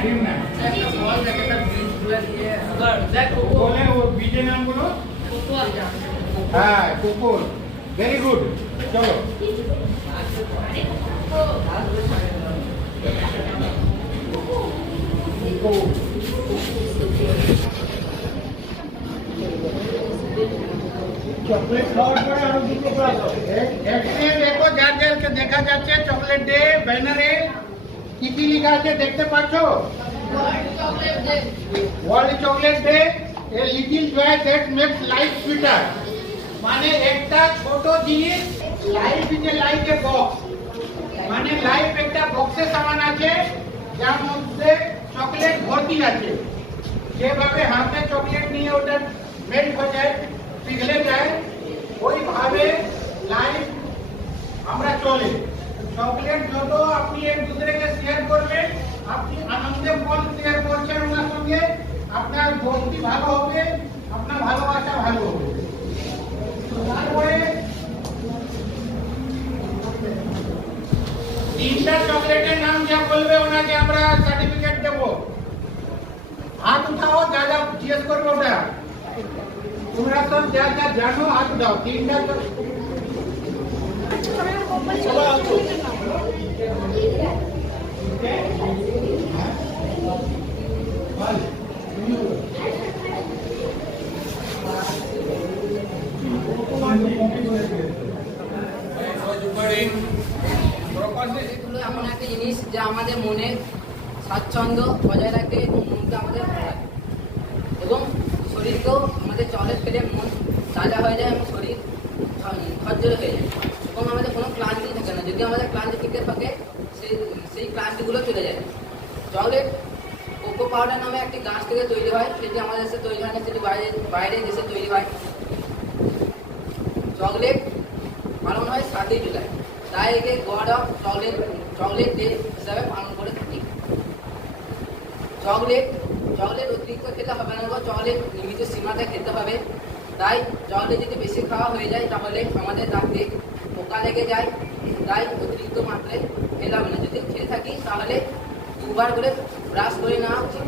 ডিম না একটা বল একটা বীজগুলো দিয়ে দেখ বলে ও বীজের নামগুলো হ্যাঁ কুকুর ভেরি গুড চলো চকলেট খাওয়ার পরে আরো দুটো ক্লাস হবে এখানে দেখো যার যারকে দেখা যাচ্ছে চকলেট ডে ব্যানারে কি কি লেখা আছে দেখতে পাচ্ছো world chocolate day a little joy that makes life sweeter মানে একটা ছোট জিনিস life is a like a box মানে লাইফ একটা বক্সে সামান আছে যার মধ্যে চকলেট ভর্তি আছে যেভাবে হাতে চকলেট নিয়ে ওটা মেল্ট হয়ে যায় পিঘলে যায় ওইভাবে লাইফ আমরা চলে চকলেট যত আপনি এক দুসরেকে শেয়ার করবেন আপনি আনন্দে ফল শেয়ার করছেন ওনার সঙ্গে আপনার দোস্তি ভালো হবে আপনার ভালোবাসা ভালো হবে তারপরে তিনটা চকলেটের নাম যা বলবে ওনাকে আমরা সার্টিফিকেট দেব হাত উঠাও যা যা জিজ্ঞেস করবো ওটা তোমরা সব যা যা জানো হাত দাও তিনটা এমন একটা জিনিস যা আমাদের মনে স্বাচ্ছন্দ্য বজায় রাখে এবং মনকে আমাদের ভালো এবং শরীরকেও আমাদের চকলেট খেলে মন তাজা হয়ে যায় এবং শরীর ঝরঝরে হয়ে যায় এবং আমাদের কোনো ক্লান্তি থাকে না যদি আমাদের ক্লান্তি থেকে থাকে সেই ক্লান্তিগুলো চলে যায় চকলেট কোকো পাউডার নামে একটি গাছ থেকে তৈরি হয় সেটি আমাদের দেশে তৈরি হয় না সেটি বাইরে দেশে তৈরি হয় চকলেট পালন হয় 7 জুলাই তাই একে গড অফ চকলেট ডে হিসাবে পালন করে থাকি চকলেট অতিরিক্ত খেতে হবে না চকলেট নির্মিত সীমাতে খেতে হবে তাই চকলেট যদি বেশি খাওয়া হয়ে যায় তাহলে আমাদের দাঁতে পোকা লেগে যায় তাই অতিরিক্ত মাত্রায় খেতে হবে না যদি খেয়ে থাকি তাহলে দুবার করে ব্রাশ করে নেওয়া উচিত